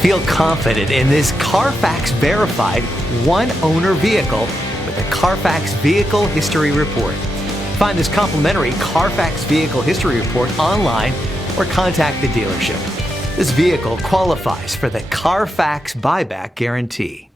Feel confident in this Carfax verified one-owner vehicle with a Carfax Vehicle History Report. Find this complimentary Carfax Vehicle History Report online or contact the dealership. This vehicle qualifies for the Carfax Buyback Guarantee.